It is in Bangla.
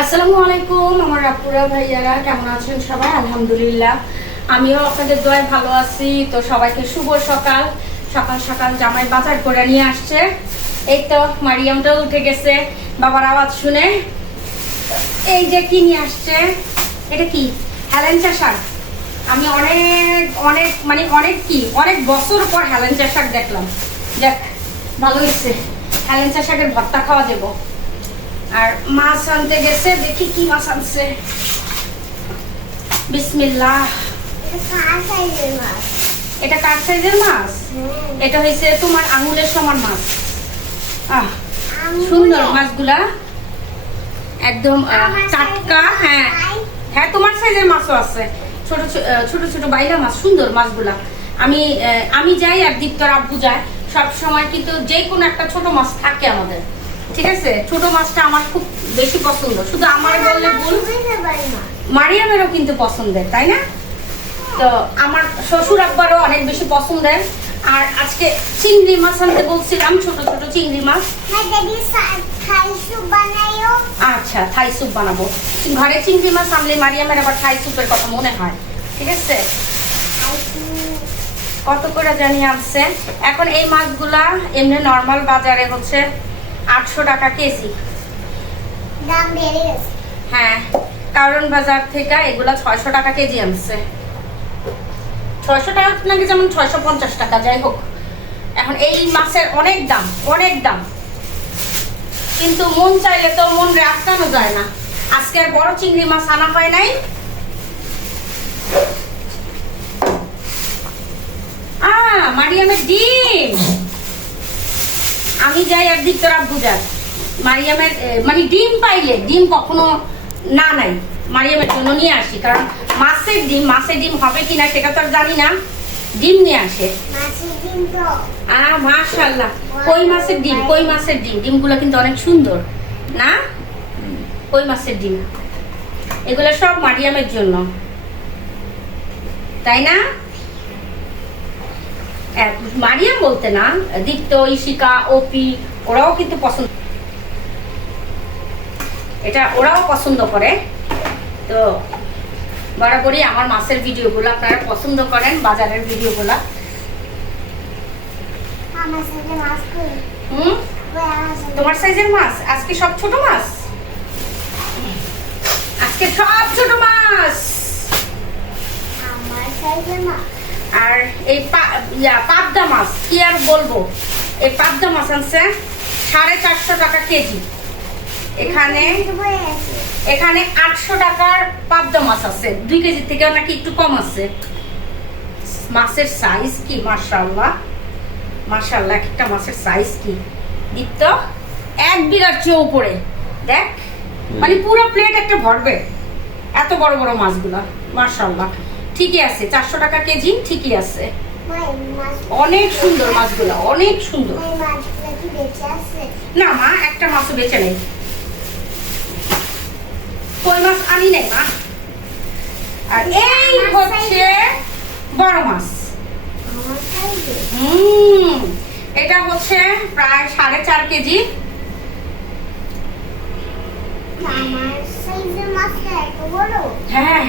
আসসালামু আলাইকুম আমার আপুরা ভাইয়ারা, কেমন আছেন সবাই? আলহামদুলিল্লাহ আমিও আপনাদের দোয়ায় ভালো আছি। তো সবাইকে শুভ সকাল। সকাল সকাল জামাই বাজার করে নিয়ে আসছে। এই তো মারিয়ামটাও উঠে গেছে বাবার আওয়াজ শুনে। এই যে কি নিয়ে আসছে, এটা কি? হেলেঞ্চা শাক। আমি অনেক অনেক মানে অনেক কি অনেক বছর পর হেলেঞ্চা শাক দেখলাম। দেখ ভালো হয়েছে, হেলেঞ্চা শাকের ভর্তা খাওয়া দেবো। আর মাছ আনতে গেছে, দেখি কি মাছ আনছে। বিসমিল্লাহ। এটা কার সাইজের মাছ? এটা হয়েছে তোমার আঙুলের সমান মাছ। সুন্দর মাছগুলা, একদম টাটকা। হ্যাঁ হ্যাঁ, তোমার সাইজের মাছও আছে, ছোট ছোট ছোট বাইলা মাছ। সুন্দর মাছগুলা। আমি যাই আর দীপ্তর আব্বু যায় সব সময়, কিন্তু যে কোনো একটা ছোট মাছ থাকে আমাদের। ঠিক আছে, ছোট মাছটা আমার খুব বেশি পছন্দ। শুধু আমার বললে ভুল, মারিয়ামেরও কিন্তু পছন্দের, তাই না? তো আমার শ্বশুর আব্বারও অনেক বেশি পছন্দের। আর আজকে চিংড়ি মাছ আনতে বলছিলাম, ছোট ছোট চিংড়ি মাছ। আচ্ছা, থাই স্যুপ বানাবো। ঘরে চিংড়ি মাছ আনলে মারিয়ামের আবার থাই স্যুপের কথা মনে হয়। ঠিক আছে, কত করে জানি আনছে। এখন এই মাছগুলা এমনি নর্মাল বাজারে হচ্ছে 800 টাকা কেজি। দাম বেড়ে গেছে। হ্যাঁ, কারণ বাজার থেকে এগুলা 600 টাকা কেজি আনছে। 600 টাকা নাকি, যেমন 650 টাকা, যাই হোক। এখন এই মাছের অনেক দাম, অনেক দাম। কিন্তু মন চাইলে তো মন রাখতানো যায় না। আজকে আর বড় চিংড়ি মাছ আনা হয় নাই। মারিয়ামের ডিম। আমি যাই একদিক তোর আব্বু যাই। মারিয়ামের মানে ডিম পাইলে, ডিম কখনো না নাই, মারিয়ামের জন্য নিয়ে আসি। কারণ মাছের ডিম হবে কিনা সেটা তো আর জানি না। ডিম নিয়ে আসে। মাশাআল্লাহ, কই মাছের ডিম। ডিমগুলো কিন্তু অনেক সুন্দর না? কই মাছের ডিম, এগুলো সব মারিয়ামের জন্য, তাই না? মারিয়াম বলতে না, দীপ্ত, ইশিকা, অপি, ওরাও কিন্তু পছন্দ, এটা ওরাও পছন্দ করে। তো বরাবরই আমার মাছের ভিডিওগুলো আপনারা পছন্দ করেন, বাজারের ভিডিওগুলো। তোমার সাইজের মাছ আজকে সব ছোট মাছ, আজকে সব ছোট মাছ। আর এই পাবদা মাছ কি আর বলবো, এই পাবদা মাছ আনছে 450 টাকা কেজি। এখানে 800 টাকার পাবদা মাছ আছে, 2 কেজি থেকে নাকি একটু কম আছে। মাছের সাইজ কি মাশাআল্লাহ, মাশাআল্লাহ, একটা মাছের সাইজ কি দীপ্ত, 1 বিঘার চেয়ে উপরে। দেখ, মানে পুরো প্লেট একটা ভরবে, এত বড় বড় মাছগুলা। মাশাআল্লাহ, ঠিকই আছে, 400 টাকা কেজি, ঠিকই আছে। অনেক সুন্দর মাছগুলা, অনেক সুন্দর। না মা, একটা মাছও বেঁচে নেই। কই মাছ আনি নাই মা। আর এই হচ্ছে বড় মাছ। এটা হচ্ছে প্রায় 4.5 কেজি। হ্যাঁ,